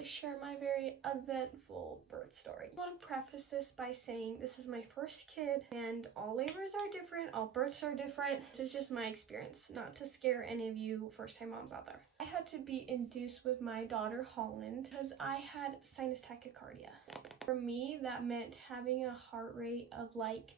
I share my very eventful birth story. I want to preface this by saying this is my first kid and all labors are different, all births are different. This is just my experience, not to scare any of you first-time moms out there. I had to be induced with my daughter Holland because I had sinus tachycardia. For me, that meant having a heart rate of like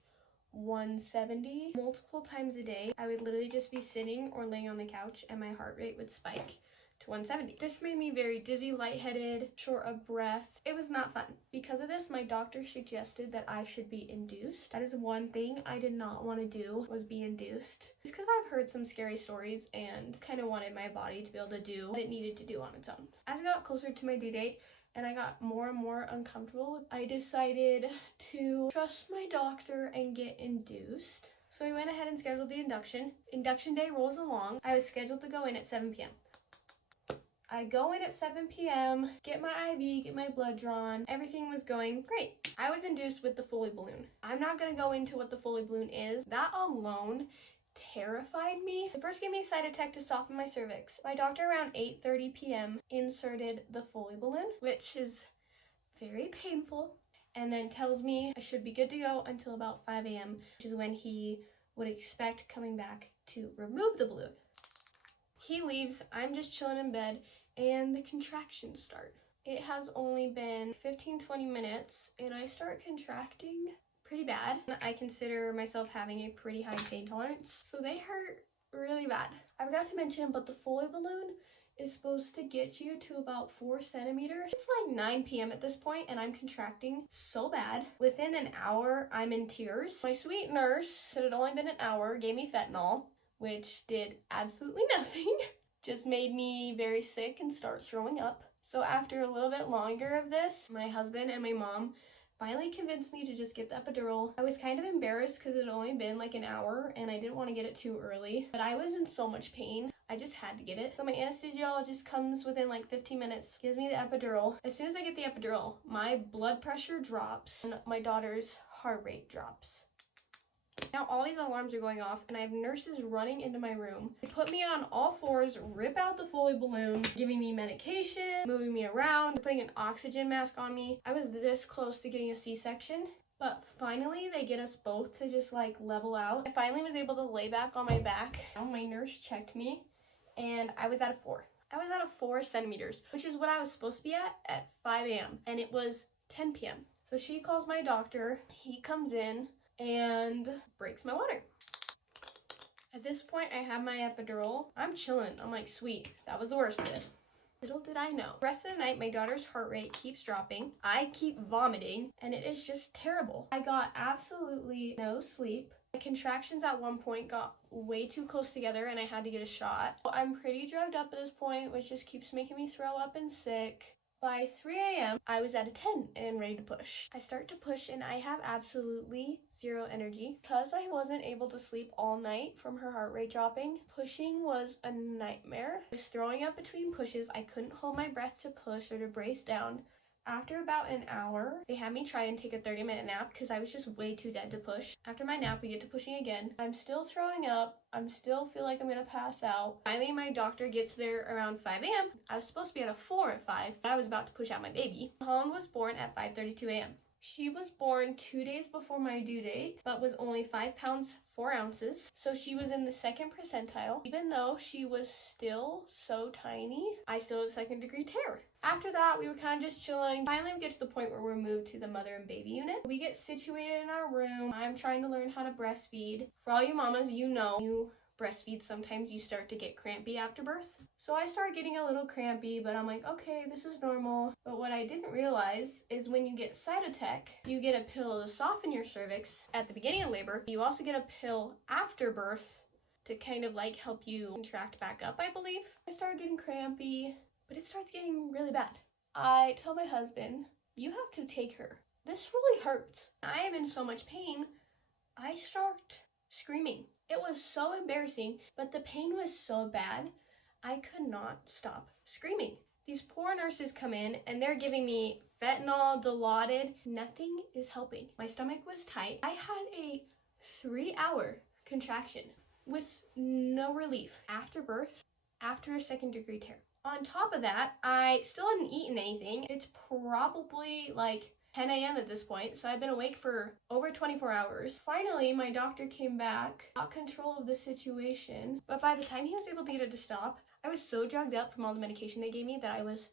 170 multiple times a day. I would literally just be sitting or laying on the couch and my heart rate would spike to 170. This made me very dizzy, lightheaded, short of breath. It was not fun. Because of this, my doctor suggested that I should be induced. That is one thing I did not want to do, was be induced. It's because I've heard some scary stories and kind of wanted my body to be able to do what it needed to do on its own. As I got closer to my due date, and I got more and more uncomfortable, I decided to trust my doctor and get induced. So we went ahead and scheduled the induction. Induction day rolls along. I was scheduled to go in at 7 p.m. I go in at 7 p.m., get my IV, get my blood drawn. Everything was going great. I was induced with the Foley balloon. I'm not gonna go into what the Foley balloon is. That alone terrified me. They first gave me a Cytotec to soften my cervix. My doctor around 8:30 p.m. inserted the Foley balloon, which is very painful, and then tells me I should be good to go until about 5 a.m., which is when he would expect coming back to remove the balloon. He leaves, I'm just chilling in bed, and the contractions start. It has only been 15-20 minutes, and I start contracting pretty bad. I consider myself having a pretty high pain tolerance, so they hurt really bad. I forgot to mention, but the Foley balloon is supposed to get you to about 4 centimeters. It's like 9 p.m. at this point, and I'm contracting so bad. Within an hour, I'm in tears. My sweet nurse said it had only been an hour, gave me fentanyl, which did absolutely nothing. Just made me very sick and start throwing up. So after a little bit longer of this, my husband and my mom finally convinced me to just get the epidural. I was kind of embarrassed because it had only been like an hour and I didn't want to get it too early, but I was in so much pain, I just had to get it. So my anesthesiologist comes within like 15 minutes, gives me the epidural. As soon as I get the epidural, my blood pressure drops and my daughter's heart rate drops. Now all these alarms are going off and I have nurses running into my room. They put me on all fours, rip out the Foley balloon, giving me medication, moving me around, putting an oxygen mask on me. I was this close to getting a C-section, but finally they get us both to just like level out. I finally was able to lay back on my back. Now my nurse checked me and I was at a 4. I was at a 4 centimeters, which is what I was supposed to be at 5 a.m. and it was 10 p.m. So she calls my doctor, he comes in and breaks my water. At this point, I have my epidural. I'm chilling. I'm like, sweet, that was the worst of it. Little did I know. The rest of the night, my daughter's heart rate keeps dropping. I keep vomiting, and it is just terrible. I got absolutely no sleep. My contractions at one point got way too close together, and I had to get a shot. I'm pretty drugged up at this point, which just keeps making me throw up and sick. By 3 a.m., I was at a 10 and ready to push. I start to push and I have absolutely zero energy. Because I wasn't able to sleep all night from her heart rate dropping, pushing was a nightmare. I was throwing up between pushes. I couldn't hold my breath to push or to brace down. After about an hour, they had me try and take a 30-minute nap because I was just way too dead to push. After my nap, we get to pushing again. I'm still throwing up. I'm still feel like I'm gonna pass out. Finally, my doctor gets there around 5 a.m. I was supposed to be at a 4 at 5. I was about to push out my baby. Holland was born at 5:32 a.m. She was born 2 days before my due date, but was only 5 pounds 4 ounces. So she was in the 2nd percentile. Even though she was still so tiny, I still had a 2nd degree tear. After that, we were kind of just chilling. Finally, we get to the point where we're moved to the mother and baby unit. We get situated in our room. I'm trying to learn how to breastfeed. For all you mamas, you know, you breastfeed, sometimes you start to get crampy after birth. So I start getting a little crampy, but I'm like, okay, this is normal. But what I didn't realize is when you get Cytotec, you get a pill to soften your cervix at the beginning of labor. You also get a pill after birth to kind of like help you contract back up, I believe. I start getting crampy, but it starts getting really bad. I tell my husband, you have to take her. This really hurts. I am in so much pain. I start screaming. It was so embarrassing, but the pain was so bad, I could not stop screaming. These poor nurses come in and they're giving me fentanyl, Dilaudid. Nothing is helping. My stomach was tight. I had a 3-hour contraction with no relief after birth, after a 2nd degree tear. On top of that, I still hadn't eaten anything. It's probably like 10 a.m. at this point, so I've been awake for over 24 hours. Finally, my doctor came back, got control of the situation, but by the time he was able to get it to stop, I was so drugged up from all the medication they gave me that I was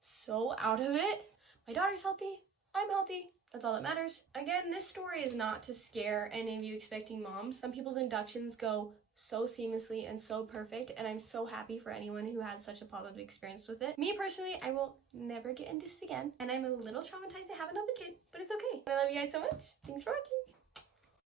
so out of it. My daughter's healthy, I'm healthy. That's all that matters. Again, this story is not to scare any of you expecting moms. Some people's inductions go so seamlessly and so perfect, and I'm so happy for anyone who has such a positive experience with it. Me personally, I will never get induced again, and I'm a little traumatized to have another kid, but it's okay. I love you guys so much. Thanks for watching.